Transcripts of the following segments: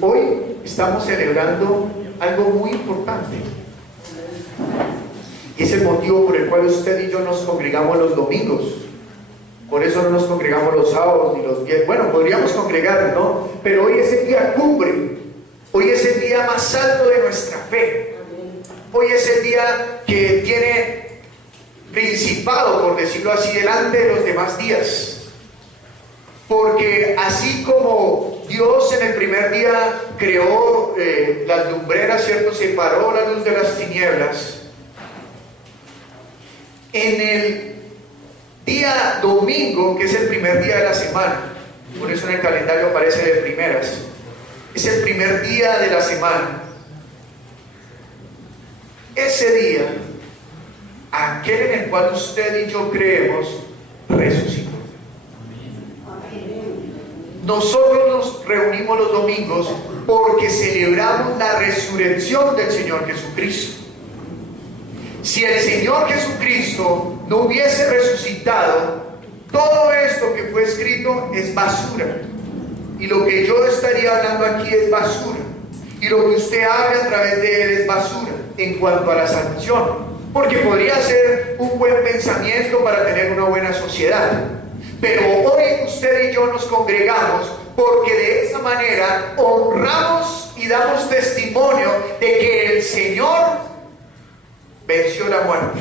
Hoy estamos celebrando algo muy importante. Y es el motivo por el cual usted y yo nos congregamos los domingos. Por eso no nos congregamos los sábados ni los viernes. Bueno, podríamos congregarnos, ¿no? Pero hoy es el día cumbre. Hoy es el día más alto de nuestra fe. Hoy es el día que tiene principado, por decirlo así, delante de los demás días. Porque así como Dios en el primer día creó las lumbreras, ¿cierto? Separó la luz de las tinieblas. En el día domingo, que es el primer día de la semana, por eso en el calendario aparece de primeras, es el primer día de la semana. Ese día, aquel en el cual usted y yo creemos, resucitó. Nosotros nos reunimos los domingos porque celebramos la resurrección del Señor Jesucristo. Si el Señor Jesucristo no hubiese resucitado, todo esto que fue escrito es basura. Y lo que yo estaría hablando aquí es basura. Y lo que usted habla a través de él es basura en cuanto a la salvación. Porque podría ser un buen pensamiento para tener una buena sociedad. Pero hoy usted y yo nos congregamos porque de esa manera honramos y damos testimonio de que el Señor venció la muerte,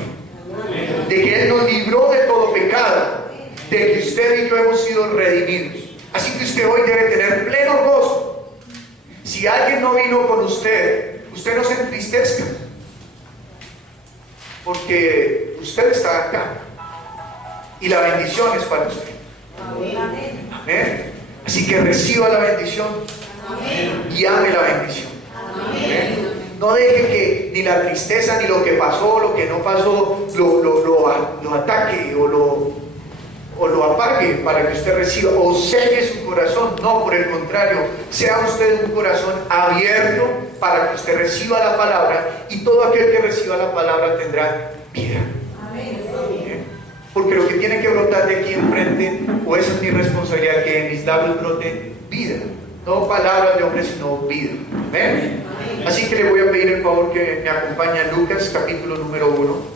de que Él nos libró de todo pecado, de que usted y yo hemos sido redimidos. Así que usted hoy debe tener pleno gozo. Si alguien no vino con usted, usted no se entristezca, porque usted está acá y la bendición es para usted. Amén. Amén. Así que reciba la bendición. Amén. Y ame la bendición. Amén. No deje que ni la tristeza, ni lo que pasó, lo que no pasó, lo ataque o lo apague para que usted reciba o selle su corazón. No, por el contrario, sea usted un corazón abierto para que usted reciba la palabra, y todo aquel que reciba la palabra tendrá vida. Amén. Porque lo que tiene que brotar de aquí enfrente, o esa es mi responsabilidad, que en mis labios brote vida. No palabras de hombres, sino vida. Amén. Así que le voy a pedir el favor que me acompañe a Lucas capítulo número 1.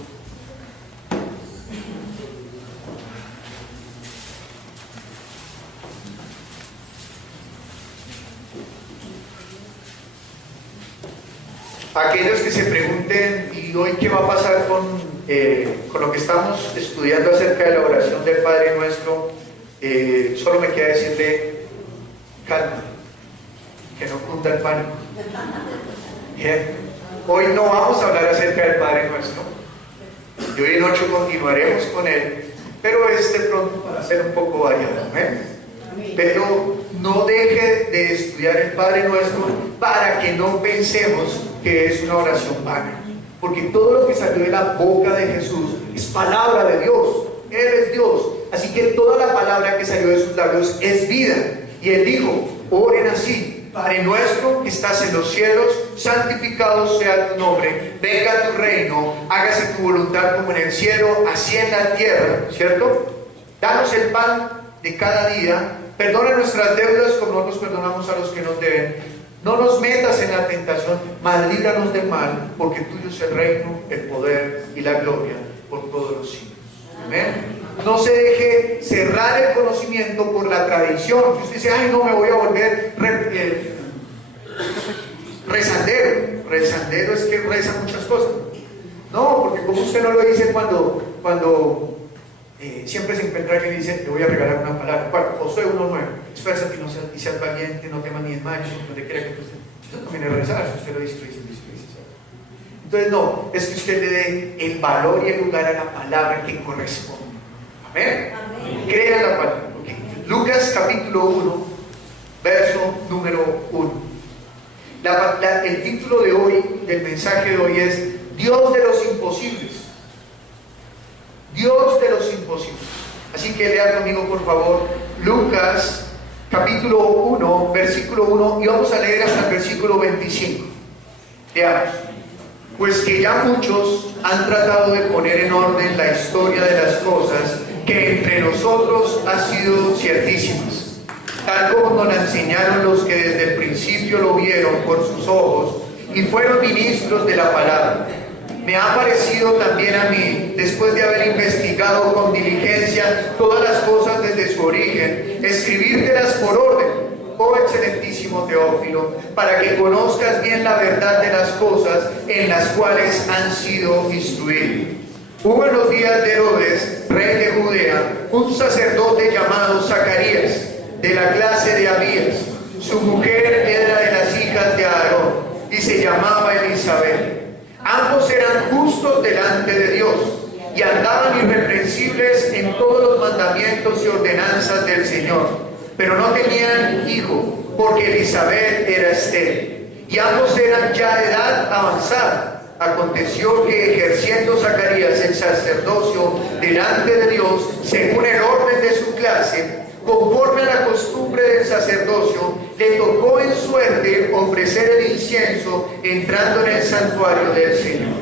Aquellos que se pregunten, ¿y hoy qué va a pasar con lo que estamos estudiando acerca de la oración del Padre Nuestro? Solo me queda decirle, calma, que no cunda el pánico. Hoy no vamos a hablar acerca del Padre Nuestro, y hoy en 8 continuaremos con él, pero pronto para ser un poco variado. Pero no deje de estudiar el Padre Nuestro para que no pensemos que es una oración vana, porque todo lo que salió de la boca de Jesús es palabra de Dios. Él es Dios, así que toda la palabra que salió de sus labios es vida. Y él dijo, oren así: Padre nuestro que estás en los cielos, santificado sea tu nombre, venga tu reino, hágase tu voluntad como en el cielo, así en la tierra, ¿cierto? Danos el pan de cada día, perdona nuestras deudas como nosotros perdonamos a los que nos deben, no nos metas en la tentación, mas líbranos del mal, porque tuyo es el reino, el poder y la gloria por todos los siglos. Amén. No se deje cerrar el conocimiento por la tradición. Que usted dice, ay, no, me voy a volver rezandero. Rezandero es que reza muchas cosas. No, porque como usted no lo dice cuando siempre se encuentra alguien y dice, te voy a regalar una palabra. Josué 1:9, esfuérzate y seas valiente, no temas ni desmayes, donde quiera que tú estés. Eso también es rezar, si usted lo dice, lo dice. Entonces no, es que usted le dé el valor y el lugar a la palabra que corresponde. Amén. Crea la palabra. Okay. Lucas capítulo 1, verso número 1. El título de hoy, del mensaje de hoy, es Dios de los imposibles. Dios de los imposibles. Así que lea conmigo, por favor, Lucas capítulo 1, versículo 1, y vamos a leer hasta el versículo 25. Leamos. Pues que ya muchos han tratado de poner en orden la historia de las cosas que entre nosotros ha sido ciertísimas. tal como nos la enseñaron los que desde el principio lo vieron por sus ojos y fueron ministros de la palabra. Me ha parecido también a mí, después de haber investigado con diligencia todas las cosas desde su origen, escribírtelas por orden, oh excelentísimo Teófilo, para que conozcas bien la verdad de las cosas en las cuales han sido instruidos. Hubo en los días de Herodes, rey de Judea, un sacerdote llamado Zacarías, de la clase de Abías. Su mujer era de las hijas de Aarón y se llamaba Elizabeth. Ambos eran justos delante de Dios y andaban irreprensibles en todos los mandamientos y ordenanzas del Señor, pero no tenían hijo, porque Elizabeth era estéril, y ambos eran ya de edad avanzada. Aconteció que ejerciendo Zacarías el sacerdocio delante de Dios, según el orden de su clase, conforme a la costumbre del sacerdocio, le tocó en suerte ofrecer el incienso entrando en el santuario del Señor.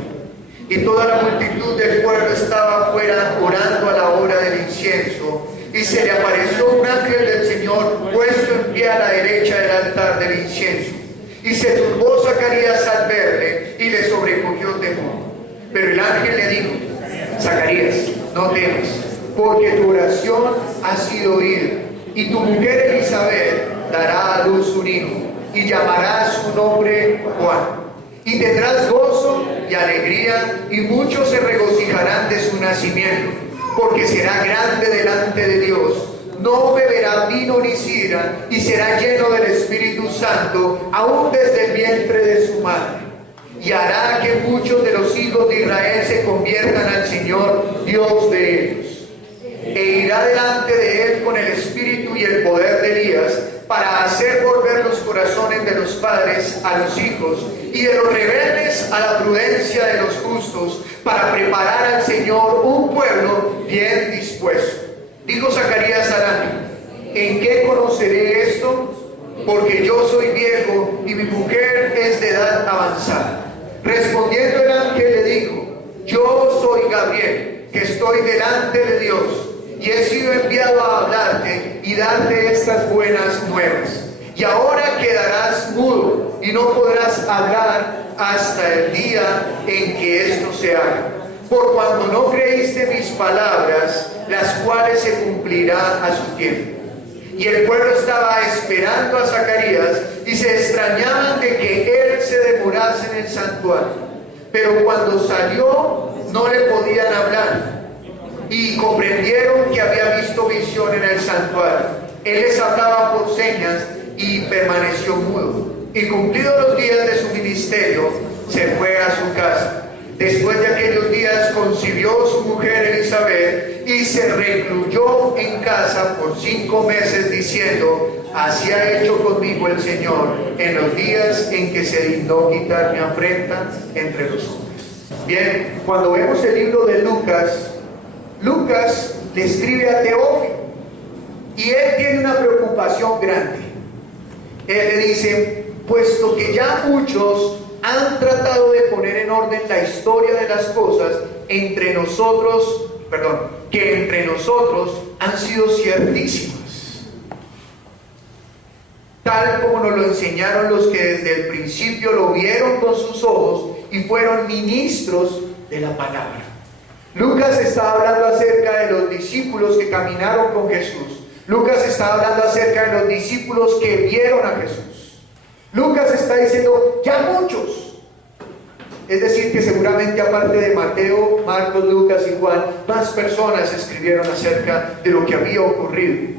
Y toda la multitud del pueblo estaba afuera orando a la hora del incienso, y se le apareció un ángel del Señor puesto en pie a la derecha del altar del incienso. Y se turbó Zacarías al verle y le sobrecogió temor. Pero el ángel le dijo: Zacarías, no temas, porque tu oración ha sido oída, y tu mujer Elizabeth dará a luz un hijo, y llamarás su nombre Juan. Y tendrás gozo y alegría, y muchos se regocijarán de su nacimiento, porque será grande delante de Dios. No beberá vino ni sidra, y será lleno del Espíritu Santo, aún desde el vientre de su madre. Y hará que muchos de los hijos de Israel se conviertan al Señor, Dios de ellos. E irá delante de él con el espíritu y el poder de Elías, para hacer volver los corazones de los padres a los hijos, y de los rebeldes a la prudencia de los justos, para preparar al Señor un pueblo bien dispuesto. Dijo Zacarías al ángel: ¿en qué conoceré esto? Porque yo soy viejo y mi mujer es de edad avanzada. Respondiendo el ángel le dijo: yo soy Gabriel, que estoy delante de Dios, y he sido enviado a hablarte y darte estas buenas nuevas. Y ahora quedarás mudo y no podrás hablar hasta el día en que esto se haga. Por cuando no creíste mis palabras, las cuales se cumplirán a su tiempo. Y el pueblo estaba esperando a Zacarías y se extrañaban de que él se demorase en el santuario. Pero cuando salió, no le podían hablar, y comprendieron que había visto visión en el santuario. Él les hablaba por señas y permaneció mudo. Y cumplidos los días de su ministerio, se fue a su casa. Después de aquellos días concibió su mujer Elizabeth y se recluyó en casa por 5 meses, diciendo: así ha hecho conmigo el Señor en los días en que se dignó quitar mi afrenta entre los hombres. Bien, cuando vemos el libro de Lucas, Lucas le escribe a Teófilo y él tiene una preocupación grande. Él le dice: puesto que ya muchos han tratado de poner en orden la historia de las cosas que entre nosotros han sido ciertísimas, tal como nos lo enseñaron los que desde el principio lo vieron con sus ojos y fueron ministros de la palabra. Lucas está hablando acerca de los discípulos que caminaron con Jesús. Lucas está hablando acerca de los discípulos que vieron a Jesús. Lucas está diciendo: ya muchos. Es decir, que seguramente aparte de Mateo, Marcos, Lucas y Juan, más personas escribieron acerca de lo que había ocurrido.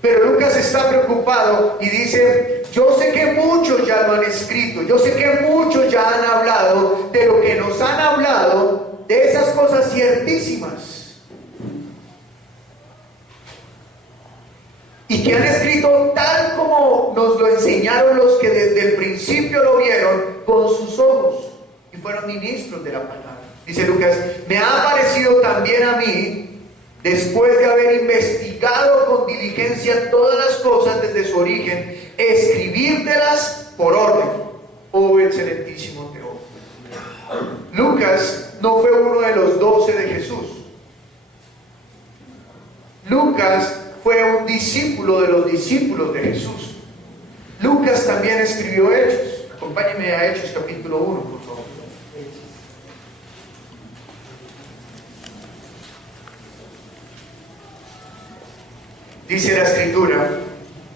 Pero Lucas está preocupado y dice: yo sé que muchos ya lo han escrito, yo sé que muchos ya han hablado de lo que nos han hablado, de esas cosas ciertísimas, y que han escrito tal como nos lo enseñaron los que desde el principio lo vieron con sus ojos y fueron ministros de la palabra. Dice Lucas: me ha parecido también a mí, después de haber investigado con diligencia todas las cosas desde su origen, escribírtelas por orden, oh excelentísimo Teófilo. Lucas no fue uno de los 12 de Jesús. Lucas fue un discípulo de los discípulos de Jesús. Lucas también escribió Hechos. Acompáñenme a Hechos capítulo 1, por favor. Dice la Escritura: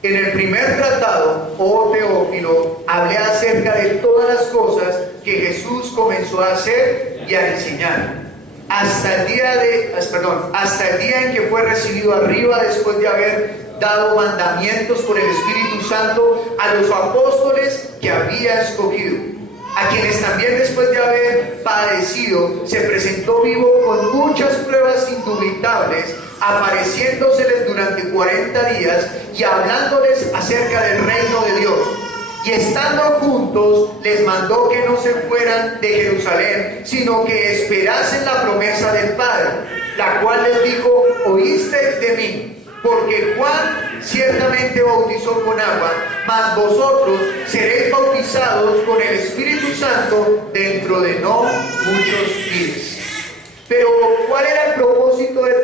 en el primer tratado, oh Teófilo, hablé acerca de todas las cosas que Jesús comenzó a hacer y a enseñar, hasta el día en que fue recibido arriba, después de haber dado mandamientos por el Espíritu Santo a los apóstoles que había escogido, a quienes también después de haber padecido se presentó vivo con muchas pruebas indubitables, apareciéndoseles durante 40 días y hablándoles acerca del reino de Dios. Y estando juntos, les mandó que no se fueran de Jerusalén, sino que esperasen la promesa del Padre, la cual les dijo: oísteis de mí, porque Juan ciertamente bautizó con agua, mas vosotros seréis bautizados con el Espíritu Santo dentro de no muchos días. Pero ¿cuál era el propósito de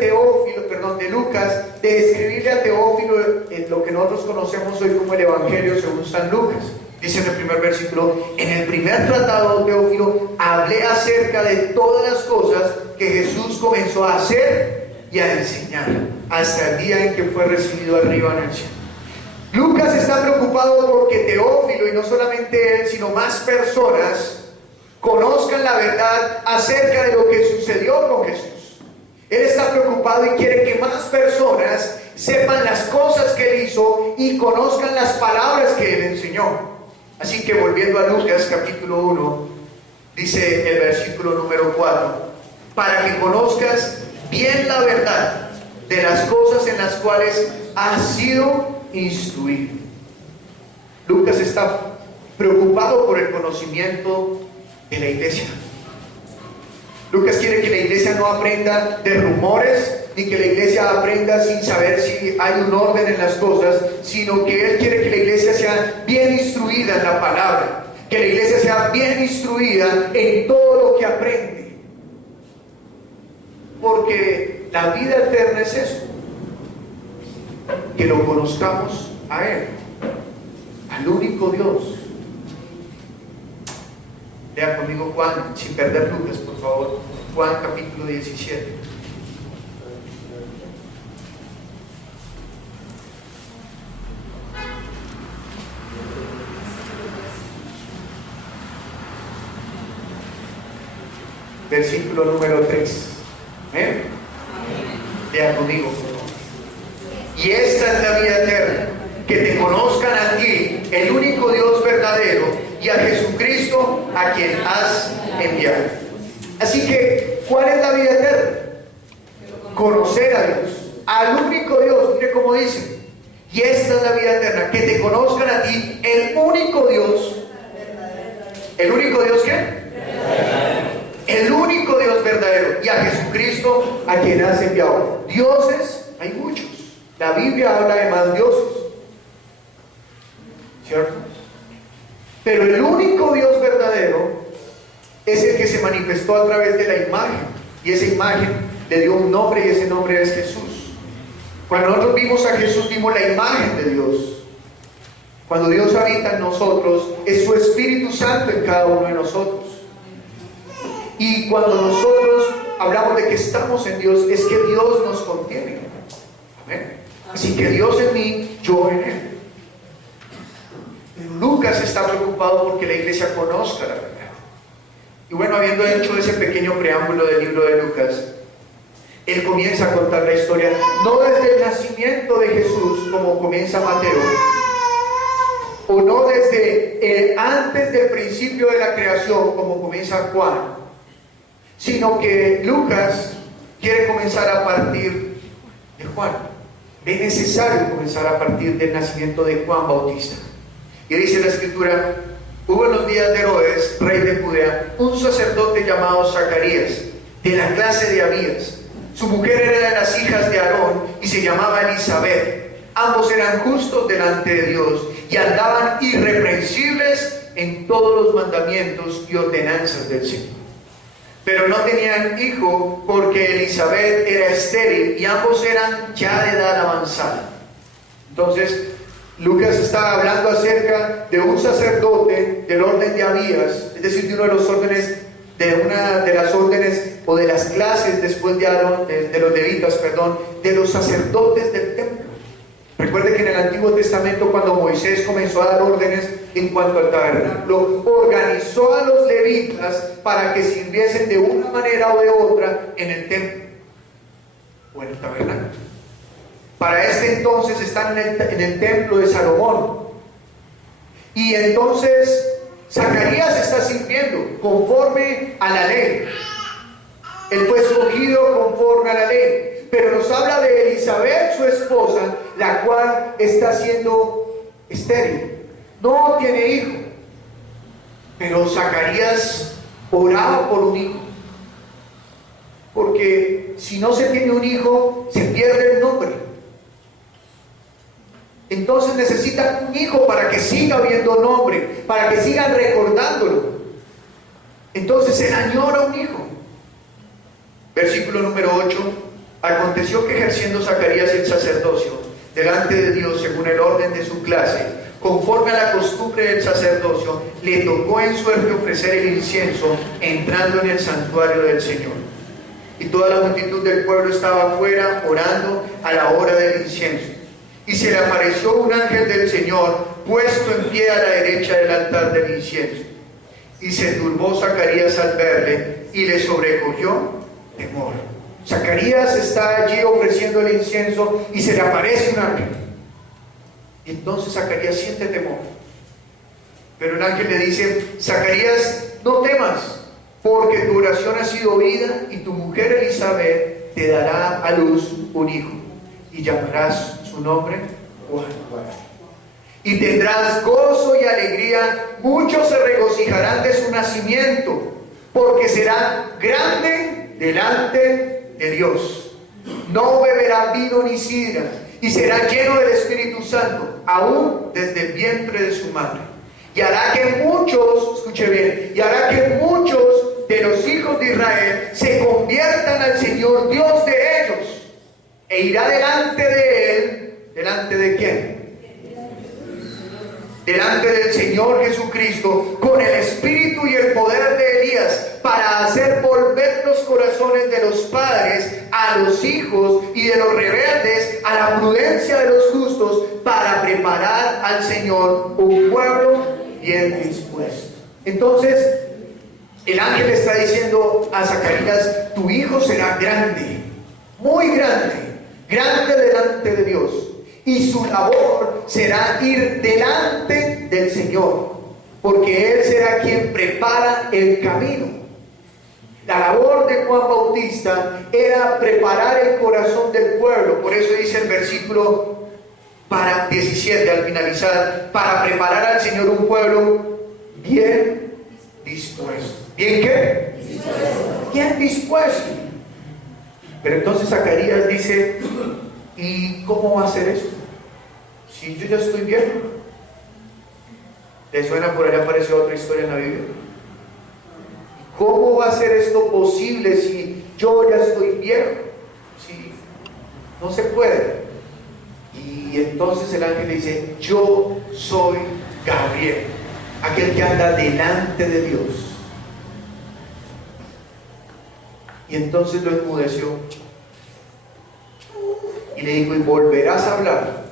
Lucas, de escribirle a Teófilo en lo que nosotros conocemos hoy como el Evangelio según San Lucas? Dice en el primer versículo: en el primer tratado, Teófilo, hablé acerca de todas las cosas que Jesús comenzó a hacer y a enseñar, hasta el día en que fue recibido arriba en el cielo. Lucas está preocupado porque Teófilo, y no solamente él, sino más personas, conozcan la verdad acerca de lo que sucedió con Jesús. Él está preocupado y quiere que más personas sepan las cosas que él hizo y conozcan las palabras que él enseñó. Así que volviendo a Lucas capítulo 1, dice el versículo número 4: para que conozcas bien la verdad de las cosas en las cuales has sido instruido. Lucas está preocupado por el conocimiento de la iglesia. Lucas quiere que la iglesia no aprenda de rumores, ni que la iglesia aprenda sin saber si hay un orden en las cosas, sino que él quiere que la iglesia sea bien instruida en la palabra, que la iglesia sea bien instruida en todo lo que aprende. Porque la vida eterna es eso, que lo conozcamos a él, al único Dios. Lea conmigo Juan, sin perder Lucas, por favor. Juan capítulo 17. Versículo número 3. ¿Amén? Lea conmigo, por favor. Y esta es la vida eterna, que te conozcan a ti, el único Dios verdadero, y a Jesucristo, a quien has enviado. Así que, ¿cuál es la vida eterna? Conocer a Dios, al único Dios. Mire cómo dice: y esta es la vida eterna, que te conozcan a ti, el único Dios. ¿El único Dios qué? El único Dios verdadero, y a Jesucristo, a quien has enviado. Dioses hay muchos. La Biblia habla de más dioses, ¿cierto? Pero el único Dios verdadero es el que se manifestó a través de la imagen, y esa imagen le dio un nombre, y ese nombre es Jesús. Cuando nosotros vimos a Jesús, vimos la imagen de Dios. Cuando Dios habita en nosotros, es su Espíritu Santo en cada uno de nosotros. Y cuando nosotros hablamos de que estamos en Dios, es que Dios nos contiene. ¿Amén? Así que Dios en mí, yo en Él. Lucas está preocupado porque la iglesia conozca la verdad. Y bueno, habiendo hecho ese pequeño preámbulo del libro de Lucas, él comienza a contar la historia, no desde el nacimiento de Jesús, como comienza Mateo, o no desde antes del principio de la creación, como comienza Juan, sino que Lucas quiere comenzar a partir de Juan. Es necesario comenzar a partir del nacimiento de Juan Bautista. Y dice la Escritura: hubo en los días de Herodes, rey de Judea, un sacerdote llamado Zacarías, de la clase de Abías. Su mujer era de las hijas de Aarón y se llamaba Elizabeth. Ambos eran justos delante de Dios y andaban irreprensibles en todos los mandamientos y ordenanzas del Señor. pero no tenían hijo porque Elizabeth era estéril y ambos eran ya de edad avanzada. Entonces, Lucas está hablando acerca de un sacerdote del orden de Abías, es decir, de uno de los órdenes, de una de las órdenes o de las clases después de Aarón, de los levitas, perdón, de los sacerdotes del templo. Recuerde que en el Antiguo Testamento, cuando Moisés comenzó a dar órdenes en cuanto al tabernáculo, organizó a los levitas para que sirviesen de una manera o de otra en el templo o en el tabernáculo. Para este entonces están en el templo de Salomón. Y entonces Zacarías está sirviendo conforme a la ley. Él fue escogido conforme a la ley. Pero nos habla de Elizabeth, su esposa, la cual está siendo estéril. No tiene hijo. Pero Zacarías oraba por un hijo. Porque si no se tiene un hijo, se pierde el nombre. Entonces necesitan un hijo para que siga habiendo nombre, para que sigan recordándolo. Entonces él añora un hijo. Versículo número 8. Aconteció que ejerciendo Zacarías el sacerdocio delante de Dios según el orden de su clase, conforme a la costumbre del sacerdocio, le tocó en suerte ofrecer el incienso entrando en el santuario del Señor. Y toda la multitud del pueblo estaba afuera orando a la hora del incienso. Y se le apareció un ángel del Señor puesto en pie a la derecha del altar del incienso. Y se turbó Zacarías al verle y le sobrecogió temor. Zacarías está allí ofreciendo el incienso y se le aparece un ángel. Y entonces Zacarías siente temor. Pero el ángel le dice: Zacarías, no temas, porque tu oración ha sido oída y tu mujer Elizabeth te dará a luz un hijo y llamarás su nombre Juan. Y tendrás gozo y alegría, muchos se regocijarán de su nacimiento, porque será grande delante de Dios. No beberá vino ni sidra, y será lleno del Espíritu Santo, aún desde el vientre de su madre. Y hará que muchos, escuche bien, y hará que muchos de los hijos de Israel se conviertan al Señor Dios de ellos, e irá delante de él. ¿Delante de quién? Delante del Señor Jesucristo, con el espíritu y el poder de Elías, para hacer volver los corazones de los padres a los hijos y de los rebeldes a la prudencia de los justos, para preparar al Señor un pueblo bien dispuesto. Entonces el ángel está diciendo a Zacarías: tu hijo será grande, muy grande, grande delante de Dios. Y su labor será ir delante del Señor, porque Él será quien prepara el camino. La labor de Juan Bautista era preparar el corazón del pueblo. Por eso dice el versículo 17 al finalizar: para preparar al Señor un pueblo bien dispuesto. ¿Bien qué? Dispuesto. Bien dispuesto. Pero entonces Zacarías dice: ¿y cómo va a ser esto? Si yo ya estoy viejo. ¿Le suena? Por ahí apareció otra historia en la Biblia. ¿Cómo va a ser esto posible si yo ya estoy viejo? Si no se puede. Y entonces el ángel le dice: yo soy Gabriel, aquel que anda delante de Dios. Y entonces lo enmudeció y le dijo: y volverás a hablar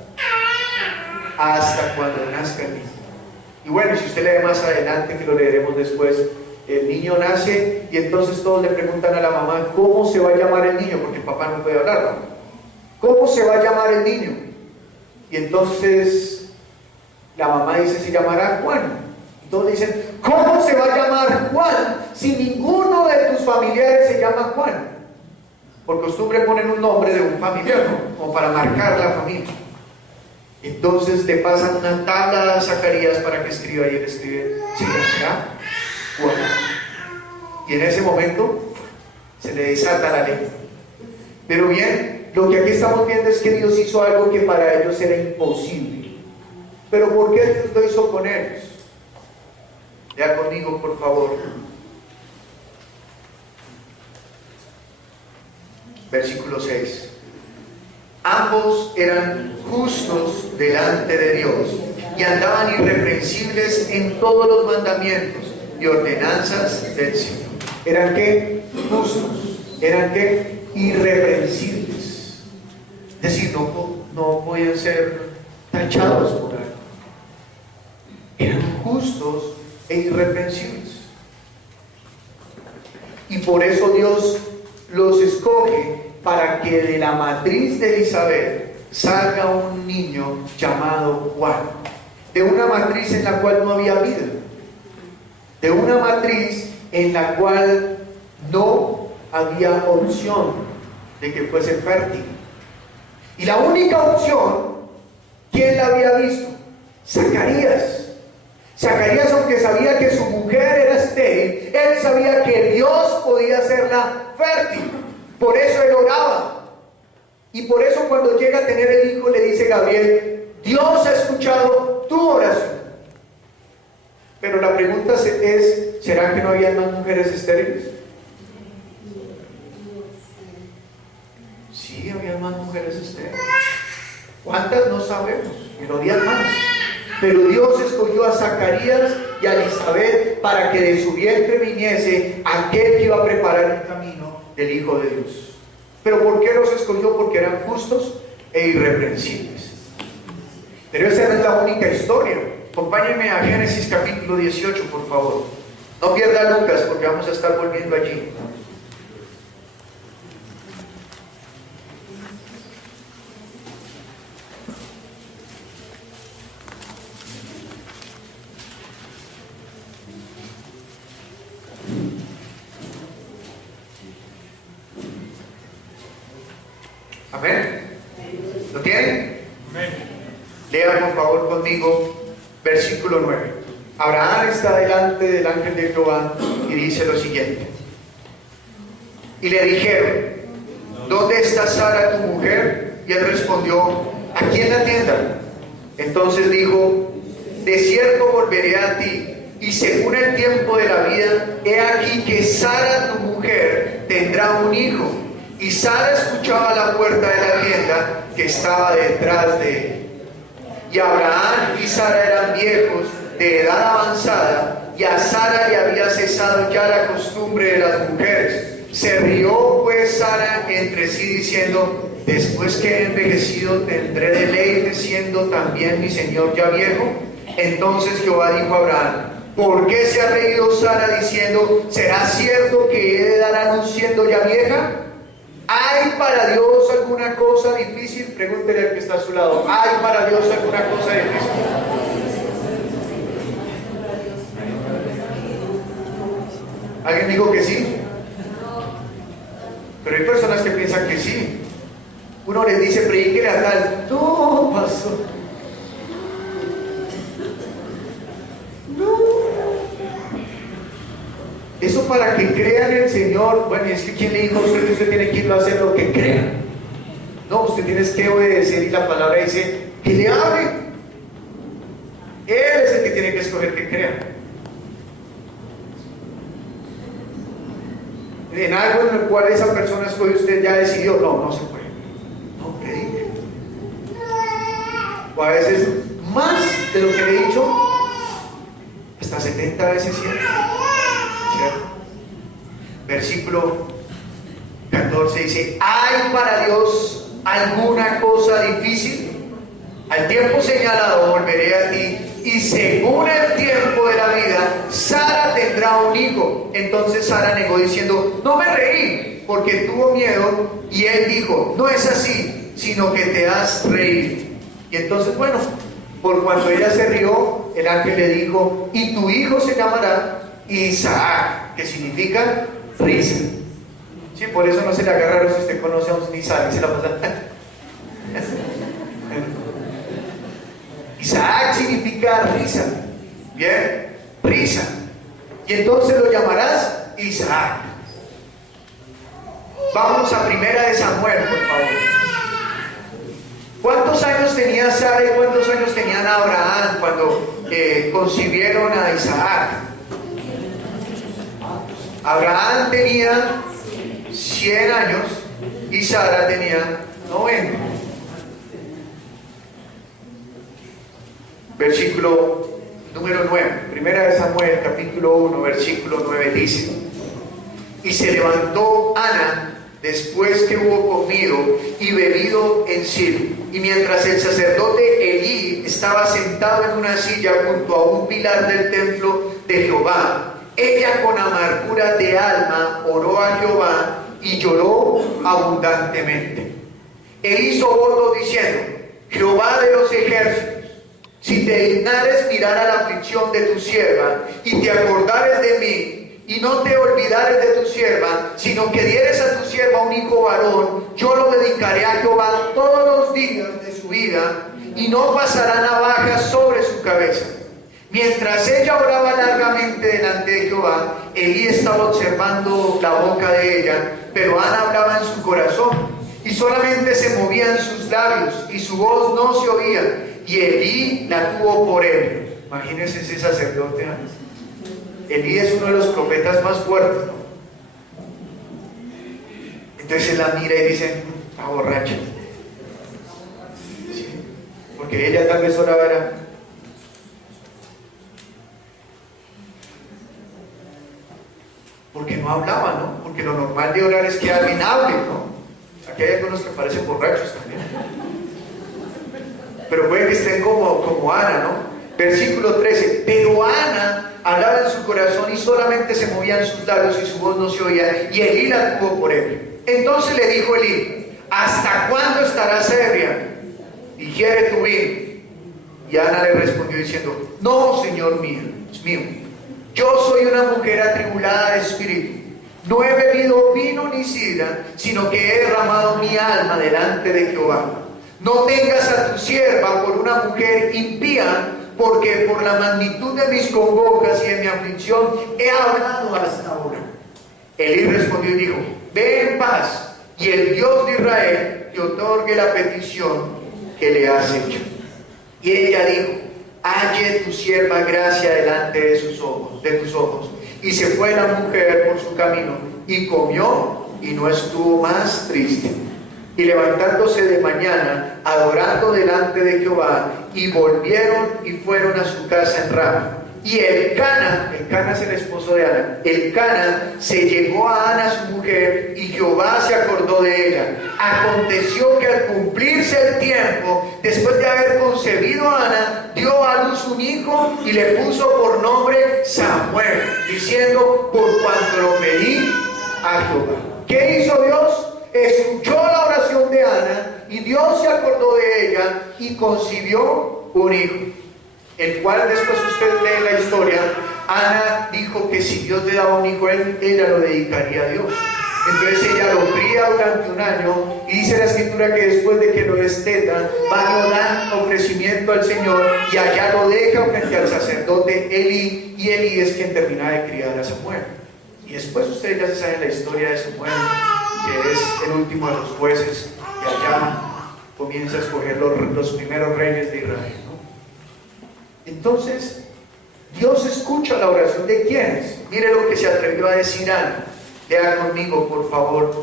hasta cuando nazca el niño. Y bueno, si usted lee más adelante, que lo leeremos después, el niño nace y entonces todos le preguntan a la mamá: ¿cómo se va a llamar el niño? Porque el papá no puede hablar, ¿no? ¿Cómo se va a llamar el niño? Y entonces la mamá dice: se llamará Juan. Y todos dicen: ¿cómo se va a llamar Juan si ninguno de tus familiares se llama Juan? Por costumbre ponen un nombre de un familiar, ¿no? Como para marcar la familia. Entonces le pasan una tabla a Zacarías para que escriba, y él escribe: se llamará Juan. Y en ese momento se le desata la lengua. Pero bien, lo que aquí estamos viendo es que Dios hizo algo que para ellos era imposible. Pero ¿por qué Dios lo hizo con ellos? Lea conmigo, por favor. Versículo 6. Ambos eran justos delante de Dios y andaban irreprensibles en todos los mandamientos y ordenanzas del Señor. ¿Eran qué? Justos. ¿Eran qué? Irreprensibles. Es decir, no podían ser tachados por algo. Eran justos e irreprensibles. Y por eso Dios los escoge para que de la matriz de Elizabeth salga un niño llamado Juan. De una matriz en la cual no había vida. De una matriz en la cual no había opción de que fuese fértil. Y la única opción, ¿quién la había visto? Zacarías. Zacarías, aunque sabía que su mujer era estéril, él sabía que Dios podía hacerla fértil. Por eso él oraba. Y por eso cuando llega a tener el hijo le dice Gabriel: Dios ha escuchado tu oración. Pero la pregunta es: ¿será que no había más mujeres estériles? Sí, había más mujeres estériles. ¿Cuántas? No sabemos, pero había más. Pero Dios escogió a Zacarías y a Elizabeth para que de su vientre viniese aquel que iba a preparar el camino del Hijo de Dios. ¿Pero por qué los escogió? Porque eran justos e irreprensibles. Pero esa no es la única historia. Acompáñenme a Génesis capítulo 18, por favor. No pierda Lucas, porque vamos a estar volviendo allí. Amén. ¿Lo tienen? Amén. Lean por favor conmigo versículo 9. Abraham está delante del ángel de Jehová y dice lo siguiente: y le dijeron: ¿dónde está Sara tu mujer? Y él respondió: aquí en la tienda. Entonces dijo: de cierto volveré a ti, y según el tiempo de la vida, he aquí que Sara tu mujer tendrá un hijo. Y Sara escuchaba a la puerta de la tienda que estaba detrás de él. Y Abraham y Sara eran viejos, de edad avanzada, y a Sara le había cesado ya la costumbre de las mujeres. Se rió pues Sara entre sí diciendo: después que he envejecido tendré deleite siendo también mi señor ya viejo. Entonces Jehová dijo a Abraham: ¿por qué se ha reído Sara diciendo: ¿será cierto que he de dar a luz siendo ya vieja? ¿Hay para Dios alguna cosa difícil? Pregúntele al que está a su lado: ¿hay para Dios alguna cosa difícil? ¿Alguien dijo que sí? Pero hay personas que piensan que sí. Uno les dice: predíquele a tal. No, pastor. No. Eso para que crean en el Señor. Bueno, y es que ¿quién le dijo a usted que usted tiene que ir a hacer lo que crea? No, usted tiene que obedecer, y la palabra dice que le hable. Él es el que tiene que escoger que crea. En algo en el cual esa persona escoge, usted ya decidió: no se puede. No, predique. O a veces más de lo que le he dicho, hasta 70 veces cierto. Versículo 14 dice: ¿hay para Dios alguna cosa difícil? Al tiempo señalado volveré a ti, y según el tiempo de la vida, Sara tendrá un hijo. Entonces Sara negó diciendo: no me reí, porque tuvo miedo. Y él dijo: no es así, sino que te has reído. Y entonces, bueno, por cuando ella se rió, el ángel le dijo: y tu hijo se llamará Isaac, que significa risa. Sí, por eso no se le agarra si usted conoce a un Isaac y se la pasa. Isaac significa risa. Bien, risa. Y entonces lo llamarás Isaac. Vamos a Primera de Samuel, por favor. ¿Cuántos años tenía Sara y cuántos años tenían Abraham cuando concibieron a Isaac? Abraham tenía 100 años y Sara tenía 90. Versículo número 9, primera de Samuel, capítulo 1, versículo 9 dice: y se levantó Ana después que hubo comido y bebido en Silo, y mientras el sacerdote Elí estaba sentado en una silla junto a un pilar del templo de Jehová, ella con amargura de alma oró a Jehová y lloró abundantemente. E hizo voto diciendo: Jehová de los ejércitos, si te dignares mirar a la aflicción de tu sierva y te acordares de mí, y no te olvidares de tu sierva, sino que dieres a tu sierva un hijo varón, yo lo dedicaré a Jehová todos los días de su vida, y no pasará navaja sobre su cabeza. Mientras ella oraba largamente delante de Jehová, Elí estaba observando la boca de ella, pero Ana hablaba en su corazón, y solamente se movían sus labios, y su voz no se oía, y Elí la tuvo por él. Imagínense ese sacerdote. Elí es uno de los profetas más fuertes, ¿no? Entonces él la mira y dice: está borracha. ¿Sí? Porque ella tal vez oraba era. Porque no hablaba, ¿no? Porque lo normal de orar es que alguien hable, ¿no? Aquí hay algunos que parecen borrachos también. Pero puede que estén como Ana, ¿no? Versículo 13: pero Ana hablaba en su corazón y solamente se movían sus labios y su voz no se oía, y Elí la tuvo por él. Entonces le dijo Elí: ¿hasta cuándo estarás ebria? Digiere tu vino. Y Ana le respondió diciendo: no, Señor mío, yo soy una mujer atribulada de espíritu. No he bebido vino ni sidra, sino que he derramado mi alma delante de Jehová. No tengas a tu sierva por una mujer impía, porque por la magnitud de mis congojas y de mi aflicción he hablado hasta ahora. Elí respondió y dijo: ve en paz, y el Dios de Israel te otorgue la petición que le has hecho. Y ella dijo: halle tu sierva gracia delante de tus ojos. Y se fue la mujer por su camino, y comió, y no estuvo más triste. Y levantándose de mañana, adorando delante de Jehová, y volvieron y fueron a su casa en Rama. Y Elcana es el esposo de Ana, Elcana se llegó a Ana su mujer, y Jehová se acordó de ella. Aconteció que al cumplirse el tiempo, después de haber concebido a Ana, dio a luz un hijo y le puso por nombre Samuel, diciendo: por cuanto lo pedí a Jehová. ¿Qué hizo Dios? Escuchó la oración de Ana, y Dios se acordó de ella y concibió un hijo, el cual después usted lee la historia. Ana dijo que si Dios le daba un hijo a él, ella lo dedicaría a Dios. Entonces ella lo cría durante un año, y dice la escritura que después de que lo desteta, va a dar ofrecimiento al Señor, y allá lo deja frente al sacerdote Elí, y Elí es quien termina de criar a Samuel. Y después ustedes ya se saben la historia de Samuel, que es el último de los jueces, y allá comienza a escoger los primeros reyes de Israel, ¿no? Entonces, Dios escucha la oración de quienes. Mire lo que se atrevió a decir Ana. Lea conmigo, por favor,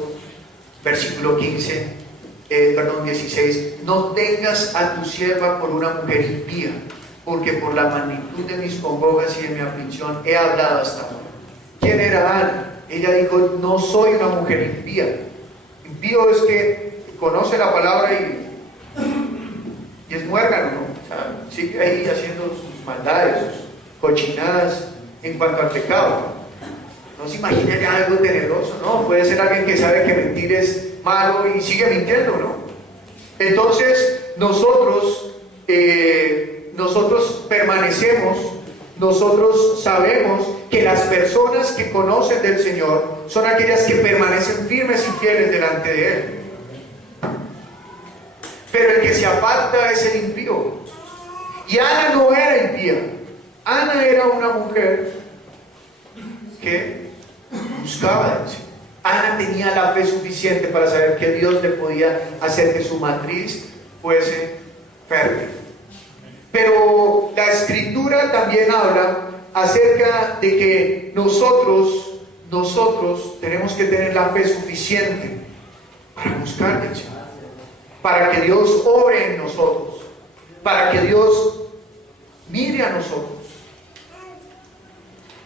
versículo 16. No tengas a tu sierva por una mujer impía, porque por la magnitud de mis congojas y de mi aflicción he hablado hasta ahora. ¿Quién era Ana? Ella dijo: no soy una mujer impía. Impío es que conoce la palabra y es muérgano, ¿no? O sea, sigue ahí haciendo sus maldades, sus cochinadas en cuanto al pecado. No se imagina ya algo tenebroso, ¿no? Puede ser alguien que sabe que mentir es malo y sigue mintiendo, ¿no? Entonces, nosotros permanecemos, nosotros sabemos que las personas que conocen del Señor son aquellas que permanecen firmes y fieles delante de Él. Pero el que se aparta es el impío. Y Ana no era impía. Ana era una mujer que buscaba del Señor. Ana tenía la fe suficiente para saber que Dios le podía hacer que su matriz fuese fértil. Pero la Escritura también habla acerca de que nosotros tenemos que tener la fe suficiente para buscar del Señor, para que Dios obre en nosotros, para que Dios mire a nosotros.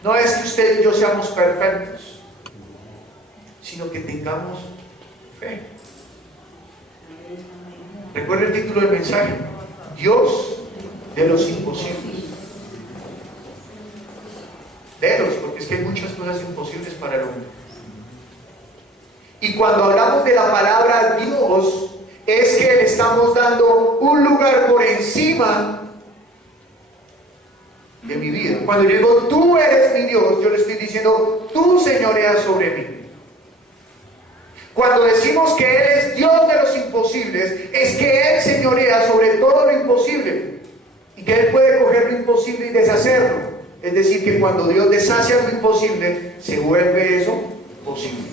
No es que usted y yo seamos perfectos, sino que tengamos fe. Recuerda el título del mensaje: Dios de los imposibles. Porque es que hay muchas cosas imposibles para el hombre. Y cuando hablamos de la palabra Dios, es que le estamos dando un lugar por encima de mi vida. Cuando yo digo tú eres mi Dios, yo le estoy diciendo tú señoreas sobre mí. Cuando decimos que Él es Dios de los imposibles, es que Él señorea sobre todo lo imposible y que Él puede coger lo imposible y deshacerlo. Es decir, que cuando Dios deshace lo imposible, se vuelve eso posible.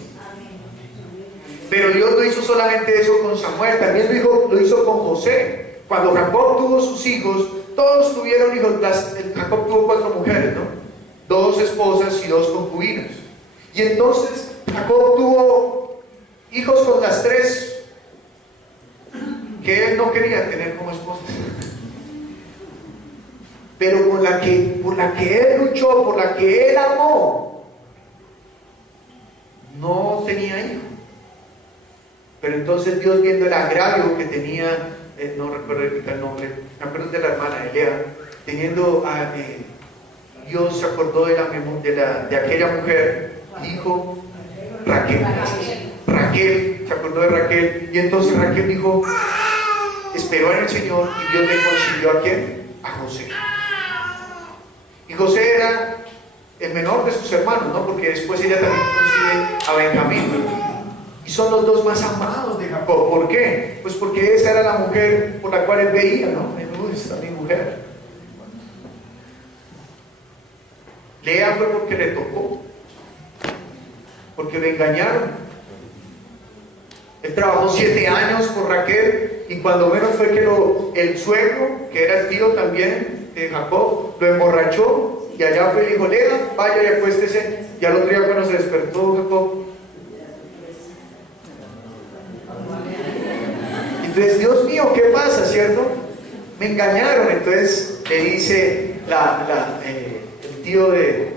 Pero Dios no hizo solamente eso con Samuel, también lo hizo con José. Cuando Jacob tuvo sus hijos, todos tuvieron hijos. Jacob tuvo 4 mujeres, ¿no? 2 esposas y 2 concubinas. Y entonces Jacob tuvo hijos con las 3 que él no quería tener como esposas. Pero por la que él luchó, por la que él amó, no tenía hijos. Pero entonces Dios, viendo el agravio que tenía, no recuerdo el nombre, me acuerdo de la hermana Elea, Dios se acordó de aquella mujer, dijo Raquel, se acordó de Raquel, y entonces Raquel dijo, esperó en el Señor, y Dios le concedió ¿a quién? A José. Y José era el menor de sus hermanos, ¿no? Porque después ella también concibe a Benjamín. Y son los 2 más amados de Jacob. ¿Por qué? Pues porque esa era la mujer por la cual él veía, ¿no? Esta es mi mujer. Lea fue porque le tocó, porque le engañaron. Él trabajó 7 años por Raquel, y cuando menos fue que el suegro, que era el tío también de Jacob, lo emborrachó, y allá fue y le dijo, Lea, vaya y acuéstese. Y al otro día cuando se despertó Jacob, entonces, Dios mío, ¿qué pasa, cierto? Me engañaron. Entonces le dice el tío de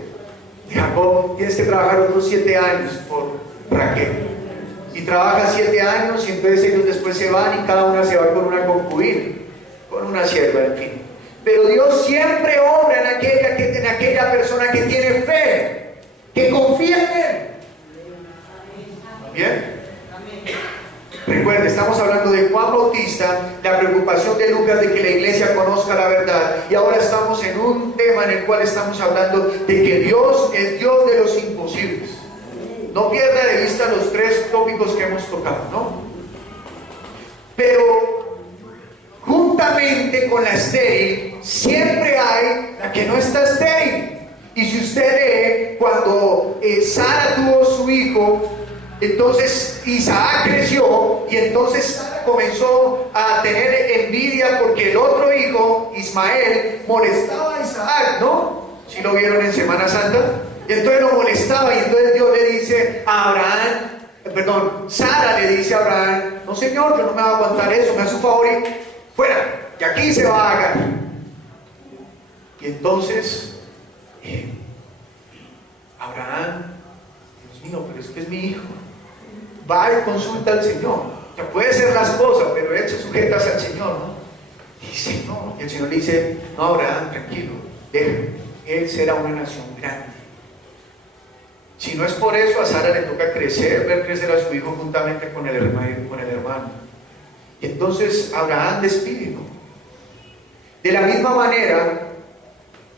Jacob, tienes que trabajar otros 7 años por Raquel. Y trabaja 7 años, y entonces ellos después se van, y cada una se va con una concubina, con una sierva, en fin. Pero Dios siempre obra en aquella persona que tiene fe, que confía en Él. ¿Bien? Recuerden, estamos hablando de Juan Bautista, la preocupación de Lucas de que la iglesia conozca la verdad, y ahora estamos en un tema en el cual estamos hablando de que Dios es Dios de los imposibles. No pierda de vista los 3 tópicos que hemos tocado, ¿no? Pero juntamente con la estéril siempre hay la que no está estéril. Y si usted lee, cuando Sara tuvo su hijo, entonces Isaac creció, y entonces Sara comenzó a tener envidia porque el otro hijo, Ismael, molestaba a Isaac, ¿no? ¿Sí lo vieron en Semana Santa? Y entonces lo molestaba, y entonces Dios le dice a Abraham, Sara le dice a Abraham, no señor, yo no me voy a aguantar eso, me hace un favor y fuera, y aquí se va a Agar. Y entonces Abraham, Dios mío, pero es que es mi hijo. Va y consulta al Señor. O sea, puede ser la esposa, pero él se sujeta al Señor, ¿no? Y dice, no. Y el Señor le dice, no, Abraham, tranquilo, déjame. Él será una nación grande. Si no es por eso, a Sara le toca ver crecer a su hijo juntamente con el hermano. Y entonces Abraham despide, ¿no? De la misma manera,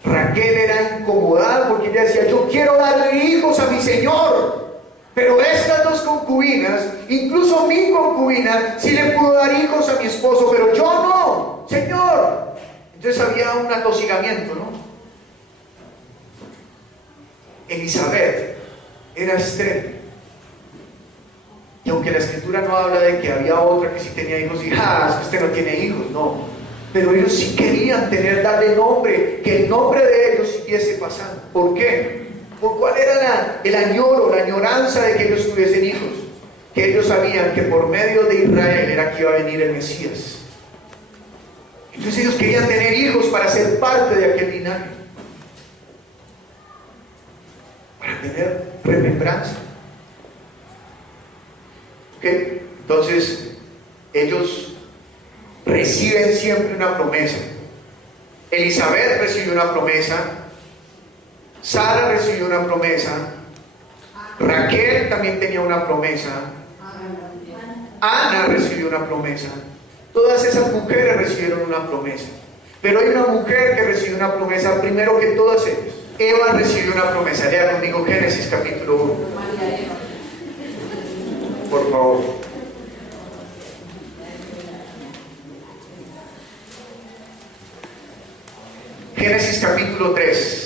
Raquel era incomodada porque ella decía, yo quiero darle hijos a mi Señor. Pero estas 2 concubinas, incluso mi concubina, sí le pudo dar hijos a mi esposo, pero yo no, Señor. Entonces había un atosigamiento, ¿no? Elizabeth era estéril. Y aunque la escritura no habla de que había otra que sí tenía hijos, y es que usted no tiene hijos, no. Pero ellos sí querían darle nombre, que el nombre de ellos siguiese pasando. ¿Por qué? ¿Por cuál era el añoro, la añoranza de que ellos tuviesen hijos? que ellos sabían que por medio de Israel era que iba a venir el Mesías. Entonces ellos querían tener hijos para ser parte de aquel linaje, para tener remembranza. ¿Okay? Entonces ellos reciben siempre una promesa. Elizabeth recibió una promesa, Sara recibió una promesa, Raquel también tenía una promesa, Ana recibió una promesa. Todas esas mujeres recibieron una promesa. Pero hay una mujer que recibió una promesa primero que todas ellas. Eva recibió una promesa. Lea conmigo Génesis capítulo 1. Por favor. Génesis capítulo 3.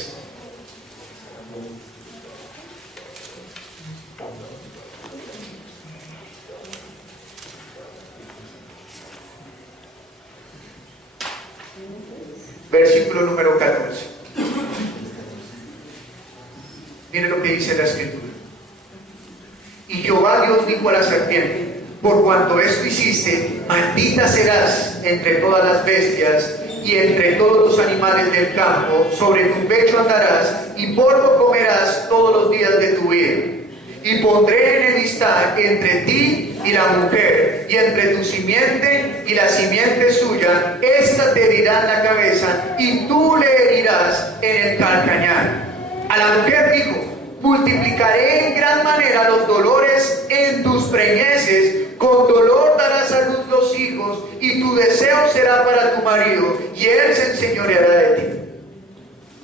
Versículo número 14. Mire lo que dice la escritura. Y Jehová Dios dijo a la serpiente: por cuanto esto hiciste, maldita serás entre todas las bestias y entre todos los animales del campo. Sobre tu pecho andarás y polvo comerás todos los días de tu vida. Y pondré enemistad entre ti y la mujer, y entre tu simiente y la simiente suya. Esta te herirá en la cabeza y tú le herirás en el calcañar. A la mujer dijo: multiplicaré en gran manera los dolores en tus preñeces, con dolor darás a luz los hijos, y tu deseo será para tu marido, y él se enseñoreará de ti.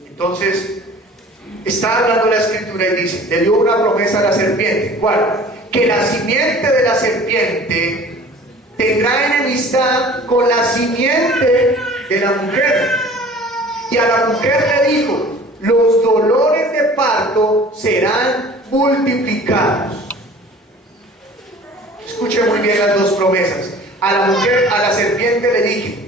Entonces está hablando la escritura y dice: le dio una promesa a la serpiente. ¿Cuál? Que la simiente de la serpiente tendrá enemistad con la simiente de la mujer. Y a la mujer le dijo: los dolores de parto serán multiplicados. Escuche muy bien las dos promesas. A la mujer, a la serpiente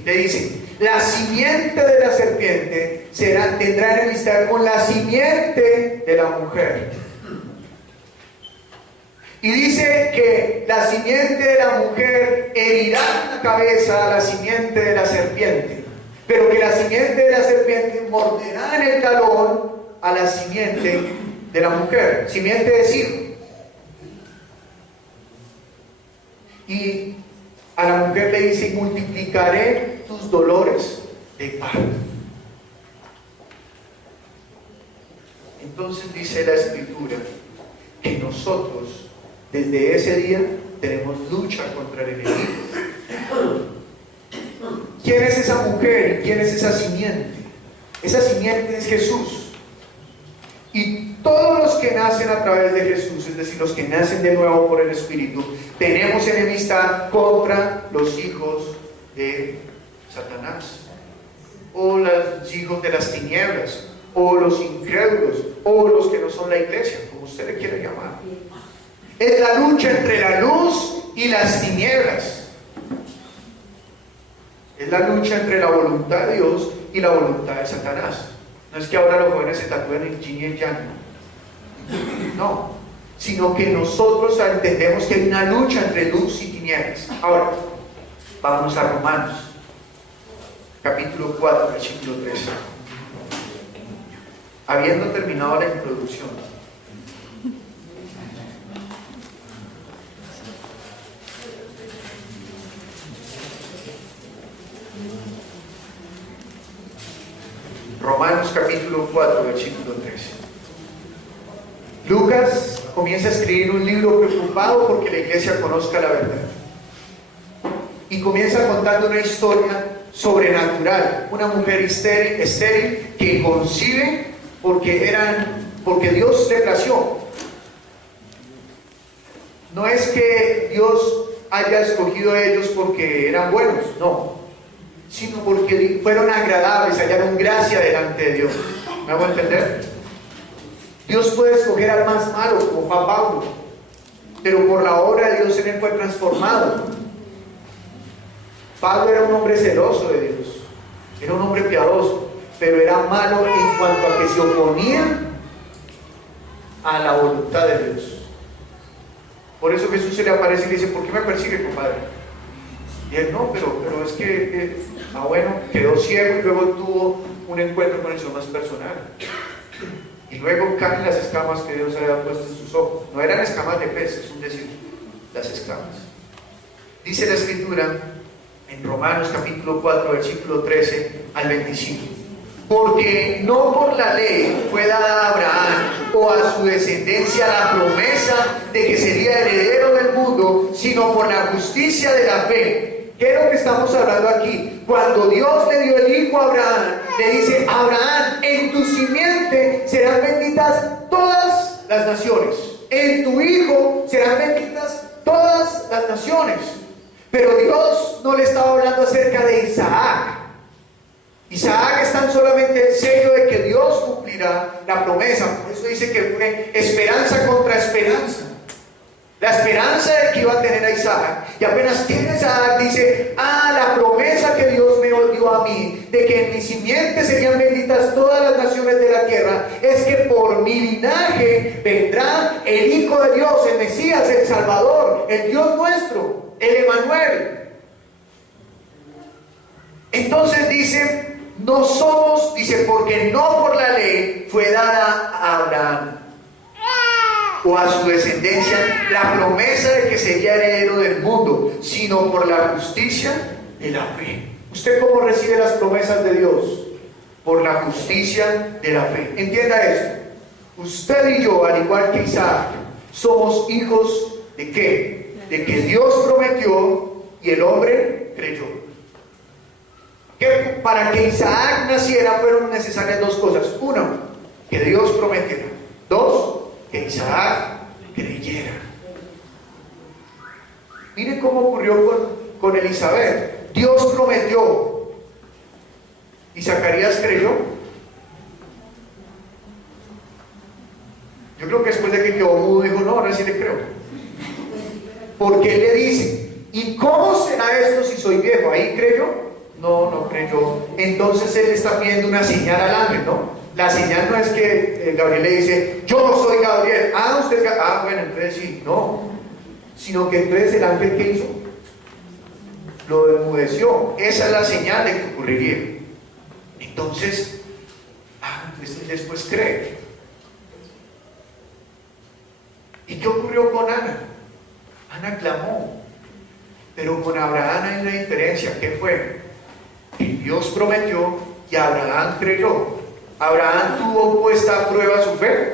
le dice: la simiente de la serpiente tendrá enemistad con la simiente de la mujer. Y dice que la simiente de la mujer herirá en la cabeza a la simiente de la serpiente, pero que la simiente de la serpiente morderá en el talón a la simiente de la mujer. Simiente es hijo. Y a la mujer le dice: multiplicaré tus dolores de parto. Entonces dice la escritura que nosotros desde ese día tenemos lucha contra el enemigo. ¿Quién es esa mujer y quién es esa simiente? Esa simiente es Jesús. Y todos los que nacen a través de Jesús, es decir, los que nacen de nuevo por el Espíritu, tenemos enemistad contra los hijos de Satanás, o los hijos de las tinieblas, o los incrédulos, o los que no son la iglesia, como usted le quiere llamar. Es la lucha entre la luz y las tinieblas. Es la lucha entre la voluntad de Dios y la voluntad de Satanás. No es que ahora los jóvenes se tatúen en yin y en yang. No, sino que nosotros entendemos que hay una lucha entre luz y tinieblas. Ahora, vamos a Romanos, capítulo 4, versículo 13. Habiendo terminado la introducción, Romanos capítulo 4, versículo 13. Lucas comienza a escribir un libro preocupado porque la iglesia conozca la verdad. Y comienza contando una historia sobrenatural. Una mujer estéril que concibe porque Dios le plació. No es que Dios haya escogido a ellos porque eran buenos, no, sino porque fueron agradables, hallaron gracia delante de Dios. ¿Me hago entender? Dios puede escoger al más malo, como fue Pablo, pero por la obra de Dios en él fue transformado. Pablo era un hombre celoso de Dios, era un hombre piadoso, pero era malo en cuanto a que se oponía a la voluntad de Dios. Por eso Jesús se le aparece y le dice, ¿por qué me persigue, compadre? Y él, no, pero es que, bueno, quedó ciego y luego tuvo un encuentro con el Señor más personal. Y luego caen las escamas que Dios había puesto en sus ojos. No eran escamas de pez, es un decir, las escamas. Dice la Escritura en Romanos capítulo 4, versículo 13 al 25. Porque no por la ley fue dada a Abraham o a su descendencia la promesa de que sería heredero del mundo, sino por la justicia de la fe. ¿Qué es lo que estamos hablando aquí? Cuando Dios le dio el hijo a Abraham, le dice, Abraham, en tu simiente serán benditas todas las naciones. En tu hijo serán benditas todas las naciones. Pero Dios no le estaba hablando acerca de Isaac. Isaac es tan solamente el sello de que Dios cumplirá la promesa. Por eso dice que fue esperanza contra esperanza. La esperanza de que iba a tener a Isaac. Y apenas tiene Isaac, dice, la promesa que Dios me dio a mí, de que en mi simiente serían benditas todas las naciones de la tierra, es que por mi linaje vendrá el Hijo de Dios, el Mesías, el Salvador, el Dios nuestro, el Emanuel. Entonces dice, no somos, dice, porque no por la ley fue dada a Abraham o a su descendencia la promesa de que sería heredero del mundo, sino por la justicia de la fe. ¿Usted cómo recibe las promesas de Dios? Por la justicia de la fe. Entienda esto. Usted y yo, al igual que Isaac, somos hijos ¿de qué? De que Dios prometió y el hombre creyó. Que para que Isaac naciera fueron necesarias dos cosas. Una, que Dios prometiera. Dos, que Isaac creyera. Mire cómo ocurrió con Elizabeth. Dios prometió y Zacarías creyó. Yo creo que después de que quedó mudo dijo, no, ahora sí le creo. Porque él le dice, ¿y cómo será esto si soy viejo? ¿Ahí creyó? No creyó. Entonces él está pidiendo una señal al ángel, ¿no? La señal no es que Gabriel le dice, yo soy Gabriel. Usted es bueno, entonces sí. No. Sino que entonces el ángel, ¿qué hizo? Lo enmudeció. Esa es la señal de que ocurriría. Entonces, después cree. ¿Y qué ocurrió con Ana? Ana clamó. Pero con Abraham hay una diferencia. ¿Qué fue? Que Dios prometió y Abraham creyó. ¿Abraham tuvo puesta a prueba su fe?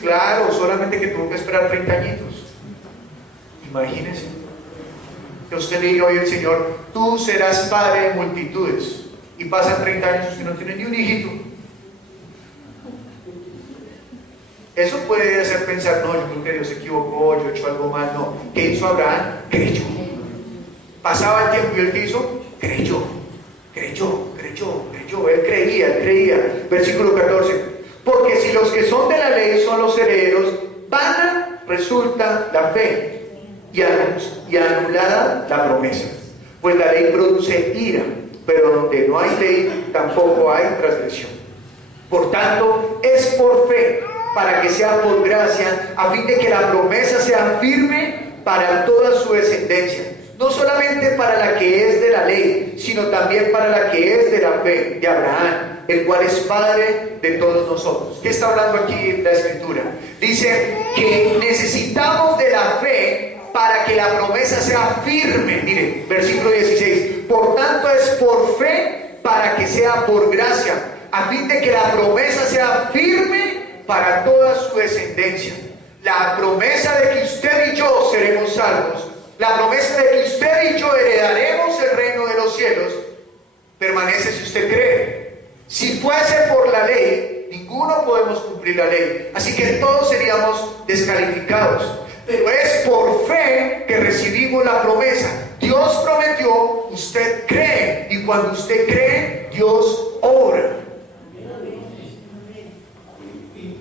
Claro, solamente que tuvo que esperar 30 añitos. Imagínense. Que usted le diga hoy al Señor, tú serás padre de multitudes. Y pasan 30 años y usted no tiene ni un hijito. Eso puede hacer pensar, no, yo creo que Dios se equivocó, yo he hecho algo mal. No. ¿Qué hizo Abraham? Creyó. Pasaba el tiempo y él, ¿qué hizo? Creyó. Él creía. Versículo 14. Porque si los que son de la ley son los herederos, vana resulta la fe y anulada la promesa. Pues la ley produce ira, pero donde no hay ley tampoco hay transgresión. Por tanto, es por fe, para que sea por gracia, a fin de que la promesa sea firme para toda su descendencia. No solamente para la que es de la ley, sino también para la que es de la fe de Abraham, el cual es Padre de todos nosotros. ¿Qué está hablando aquí la Escritura? Dice que necesitamos de la fe para que la promesa sea firme. Mire, versículo 16. Por tanto es por fe para que sea por gracia, a fin de que la promesa sea firme para toda su descendencia. La promesa de que usted y yo seremos salvos, la promesa de que usted y yo heredaremos el reino de los cielos, permanece si usted cree. Si fuese por la ley, ninguno podemos cumplir la ley, así que todos seríamos descalificados. Pero es por fe que recibimos la promesa. Dios prometió, usted cree, y cuando usted cree, Dios obra.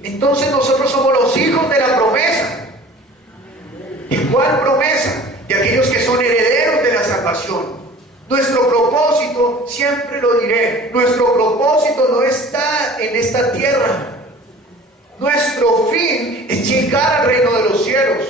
Entonces nosotros somos los hijos de la promesa. ¿Y cuál promesa? De aquellos que son herederos de la salvación. Nuestro propósito, siempre lo diré, nuestro propósito no está en esta tierra. Nuestro fin es llegar al reino de los cielos.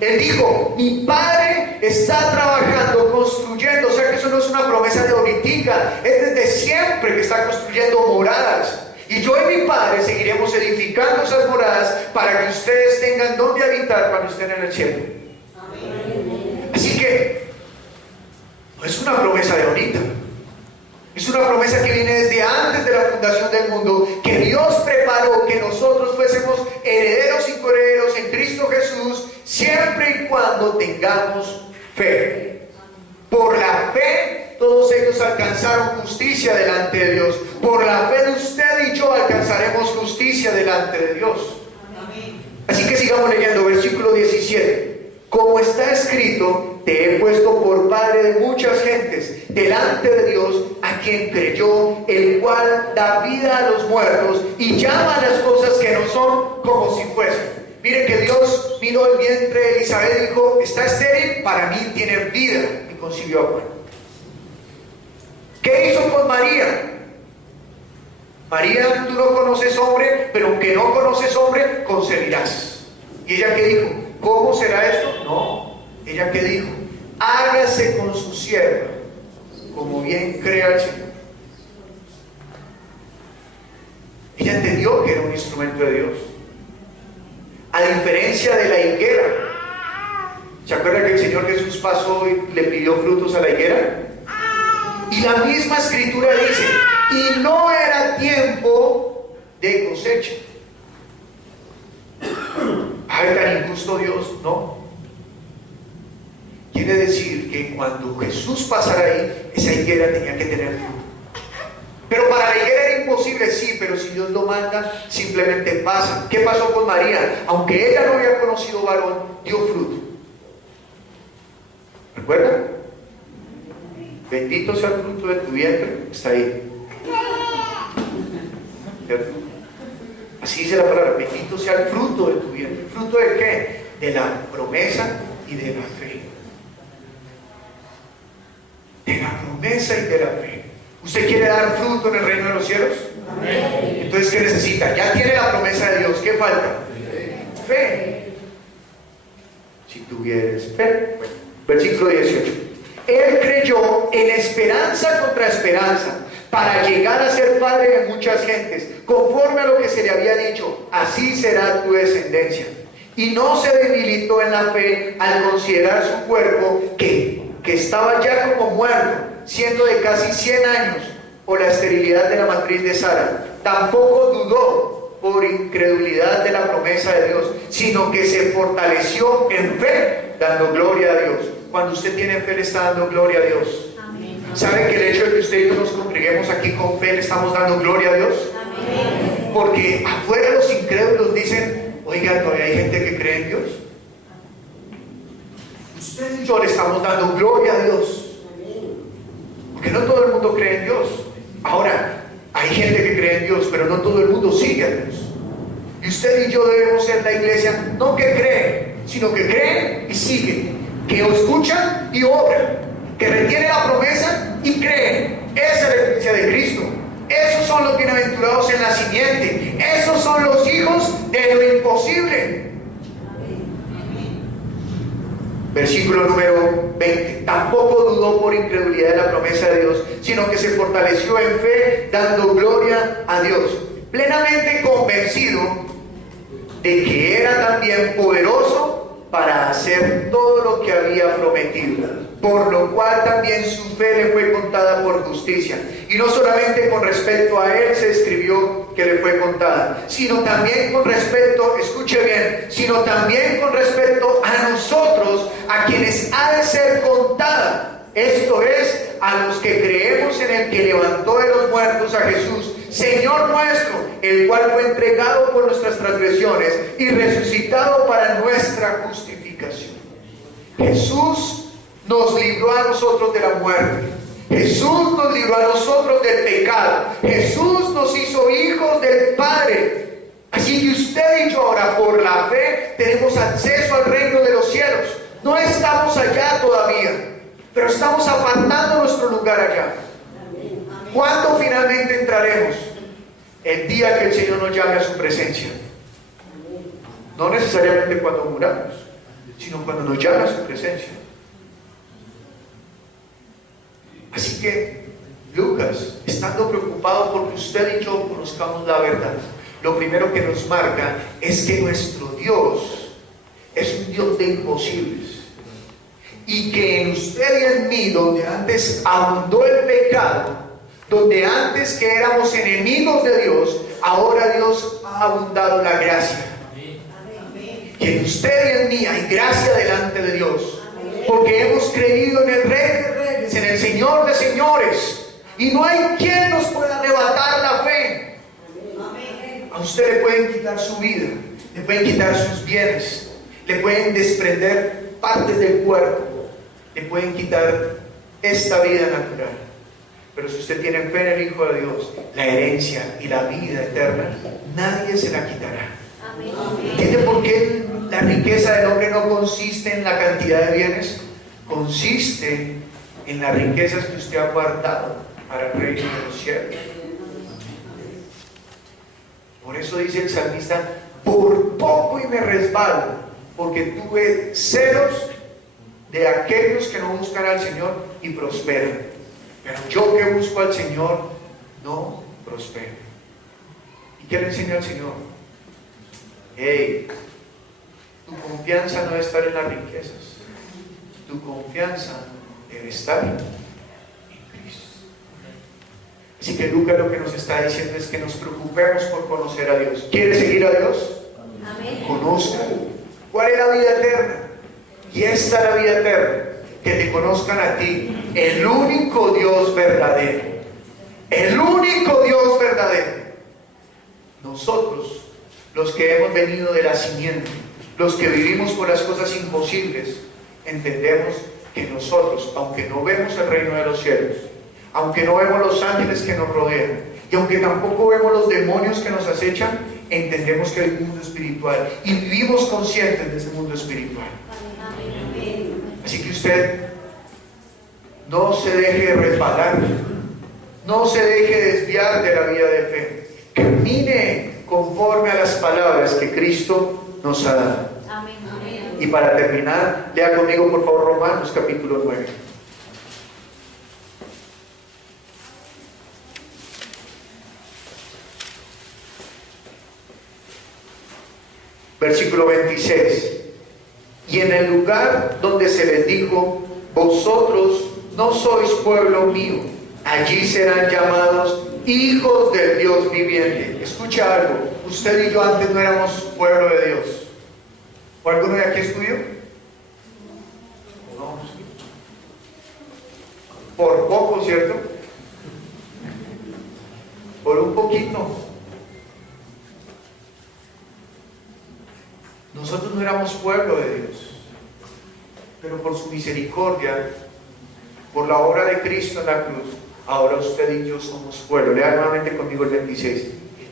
Él dijo, mi Padre está trabajando, construyendo. O sea que eso no es una promesa de ahorita, es desde siempre que está construyendo moradas. Y yo y mi Padre seguiremos edificando esas moradas para que ustedes tengan donde habitar cuando estén en el cielo. Así que no es una promesa de ahorita, es una promesa que viene desde antes de la fundación del mundo, que Dios preparó que nosotros fuésemos herederos y coherederos en Cristo Jesús, siempre y cuando tengamos fe. Por la fe todos ellos alcanzaron justicia delante de Dios. Por la fe de usted y yo alcanzaremos justicia delante de Dios. Así que sigamos leyendo versículo 17. Como está escrito, te he puesto por padre de muchas gentes delante de Dios, a quien creyó, el cual da vida a los muertos y llama a las cosas que no son como si fuesen. Mire que Dios miró el vientre de Elizabeth y dijo, está estéril, para mí tiene vida, y concibió a Juan. ¿Qué hizo con María? María, tú no conoces hombre, pero aunque no conoces hombre, concebirás. ¿Y ella qué dijo? ¿Cómo será esto? No. ¿Ella qué dijo? Hágase con su sierva, como bien crea el Señor. Ella entendió que era un instrumento de Dios. A diferencia de la higuera. ¿Se acuerda que el Señor Jesús pasó y le pidió frutos a la higuera? Y la misma escritura dice, y no era tiempo de cosecha. Ay, tan injusto Dios, no. Quiere decir que cuando Jesús pasara ahí, esa higuera tenía que tener fruto. Pero para la higuera era imposible, sí, pero si Dios lo manda, simplemente pasa. ¿Qué pasó con María? Aunque ella no había conocido varón, dio fruto. ¿Recuerdan? Bendito sea el fruto de tu vientre, está ahí. ¿Cierto? Así dice la palabra, bendito sea el fruto de tu vientre. ¿Fruto de qué? De la promesa y de la fe. De la promesa y de la fe. ¿Usted quiere dar fruto en el reino de los cielos? Amén. Entonces, ¿qué necesita? Ya tiene la promesa de Dios. ¿Qué falta? Fe. Si tuvieres fe. Bueno, versículo 18. Él creyó en esperanza contra esperanza, para llegar a ser padre de muchas gentes, conforme a lo que se le había dicho, así será tu descendencia. Y no se debilitó en la fe al considerar su cuerpo, que estaba ya como muerto, siendo de casi 100 años, por la esterilidad de la matriz de Sara. Tampoco dudó por incredulidad de la promesa de Dios, sino que se fortaleció en fe, dando gloria a Dios. Cuando usted tiene fe, le está dando gloria a Dios. Amén. ¿Sabe que el hecho de que usted y yo nos congreguemos aquí con fe, le estamos dando gloria a Dios? Amén. Porque afuera los incrédulos dicen, oiga, todavía hay gente que cree en Dios. Usted y yo le estamos dando gloria a Dios. Porque no todo el mundo cree en Dios. Ahora, hay gente que cree en Dios, pero no todo el mundo sigue a Dios. Y usted y yo debemos ser la iglesia, no que cree, sino que creen y siguen. Que escuchan y obran, que retienen la promesa y creen. Esa es la iglesia de Cristo. Esos son los bienaventurados en la simiente. Esos son los hijos de lo imposible. Versículo número 20. Tampoco dudó por incredulidad de la promesa de Dios, sino que se fortaleció en fe, dando gloria a Dios, plenamente convencido de que era también poderoso para hacer todo lo que había prometido, por lo cual también su fe le fue contada por justicia. Y no solamente con respecto a él se escribió que le fue contada, sino también con respecto, escuche bien, sino también con respecto a nosotros, a quienes ha de ser contada. Esto es, a los que creemos en el que levantó de los muertos a Jesús, Señor nuestro, el cual fue entregado por nuestras transgresiones y resucitado para nuestra justificación. Jesús nos libró a nosotros de la muerte. Jesús nos libró a nosotros del pecado. Jesús nos hizo hijos del Padre. Así que usted y yo ahora, por la fe, tenemos acceso al reino de los cielos. No estamos allá todavía, pero estamos apartando nuestro lugar allá. ¿Cuándo finalmente entraremos? El día que el Señor nos llame a su presencia. No necesariamente cuando muramos, sino cuando nos llama a su presencia. Así que Lucas, estando preocupado porque usted y yo conozcamos la verdad, lo primero que nos marca es que nuestro Dios es un Dios de imposibles. Y que en usted y en mí, donde antes abundó el pecado, donde antes que éramos enemigos de Dios, ahora Dios ha abundado la gracia. Que en usted y en mí hay gracia delante de Dios, porque hemos creído en el Rey de Reyes, en el Señor de Señores, y no hay quien nos pueda arrebatar la fe. A usted le pueden quitar su vida, le pueden quitar sus bienes, le pueden desprender partes del cuerpo, le pueden quitar esta vida natural, pero si usted tiene fe en el Hijo de Dios, la herencia y la vida eterna, nadie se la quitará. ¿Entiende por qué la riqueza del hombre no consiste en la cantidad de bienes? Consiste en las riquezas que usted ha guardado para el reino de los cielos. Por eso dice el salmista: por poco y me resbalo, porque tuve celos de aquellos que no buscan al Señor y prosperan, pero yo que busco al Señor no prospero. ¿Y qué le enseña al Señor? Hey, tu confianza no debe estar en las riquezas, tu confianza debe estar en Cristo. Así que Lucas lo que nos está diciendo es que nos preocupemos por conocer a Dios. ¿Quieres seguir a Dios? Amén. Conózcalo. ¿Cuál es la vida eterna? Y esta es la vida eterna, que te conozcan a ti, el único Dios verdadero. El único Dios verdadero. Nosotros, los que hemos venido de la simiente, los que vivimos por las cosas imposibles, entendemos que nosotros, aunque no vemos el reino de los cielos, aunque no vemos los ángeles que nos rodean, y aunque tampoco vemos los demonios que nos acechan, entendemos que hay un mundo espiritual y vivimos conscientes de ese mundo espiritual. Así que usted no se deje resbalar, no se deje desviar de la vida de fe. Camine conforme a las palabras que Cristo nos ha dado. Amén. Y para terminar, lea conmigo por favor Romanos capítulo 9. Versículo 26. Y en el lugar donde se les dijo: vosotros no sois pueblo mío, allí serán llamados hijos del Dios viviente. Escucha algo, usted y yo antes no éramos pueblo de Dios. ¿O alguno de aquí estudió? No. Por poco, ¿cierto? Por un poquito. Nosotros no éramos pueblo de Dios, pero por su misericordia, por la obra de Cristo en la cruz, ahora usted y yo somos pueblo. Lea nuevamente conmigo el 26.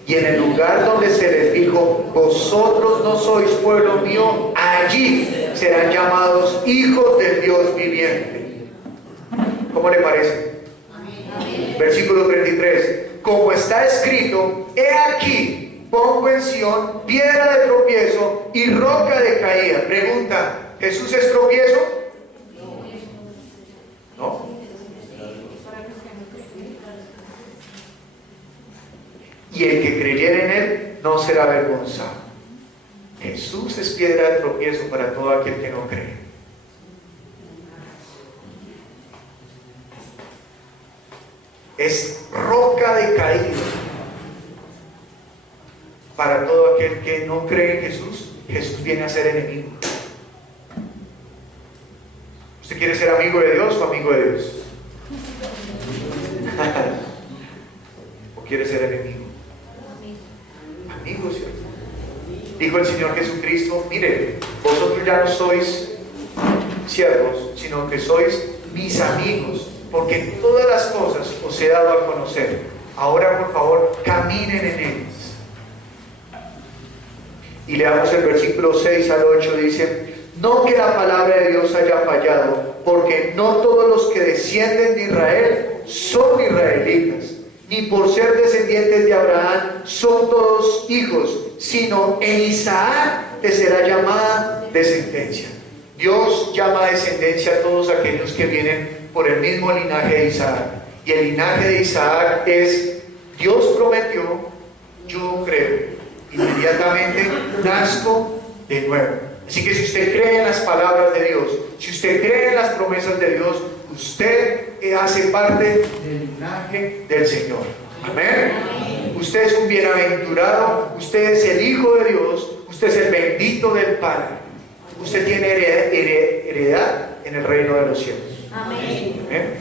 Y en el lugar donde se les dijo: vosotros no sois pueblo mío, allí serán llamados hijos del Dios viviente. ¿Cómo le parece? Amén. Versículo 33. Como está escrito: he aquí, pongo en Sión piedra de tropiezo y roca de caída. Pregunta: ¿Jesús es tropiezo? No. Y el que creyere en él no será avergonzado. Jesús es piedra de tropiezo para todo aquel que no cree. Es roca de caída para todo aquel que no cree en Jesús. Jesús viene a ser enemigo. ¿Usted quiere ser amigo de Dios o amigo de Dios? ¿O quiere ser enemigo? Amigo, ¿cierto? Dijo el Señor Jesucristo: mire, vosotros ya no sois siervos, sino que sois mis amigos, porque todas las cosas os he dado a conocer. Ahora, por favor, caminen en ellas. Y leamos el versículo 6 al 8, dice: no que la palabra de Dios haya fallado, porque no todos los que descienden de Israel son israelitas, ni por ser descendientes de Abraham son todos hijos, sino en Isaac te será llamada descendencia. Dios llama a descendencia a todos aquellos que vienen por el mismo linaje de Isaac. Y el linaje de Isaac es: Dios prometió, yo creo, inmediatamente nazco de nuevo. Así que si usted cree en las palabras de Dios, si usted cree en las promesas de Dios, usted hace parte del linaje del Señor. Amén. Usted es un bienaventurado, usted es el Hijo de Dios, usted es el bendito del Padre. Usted tiene heredad en el reino de los cielos. Amén. Amén.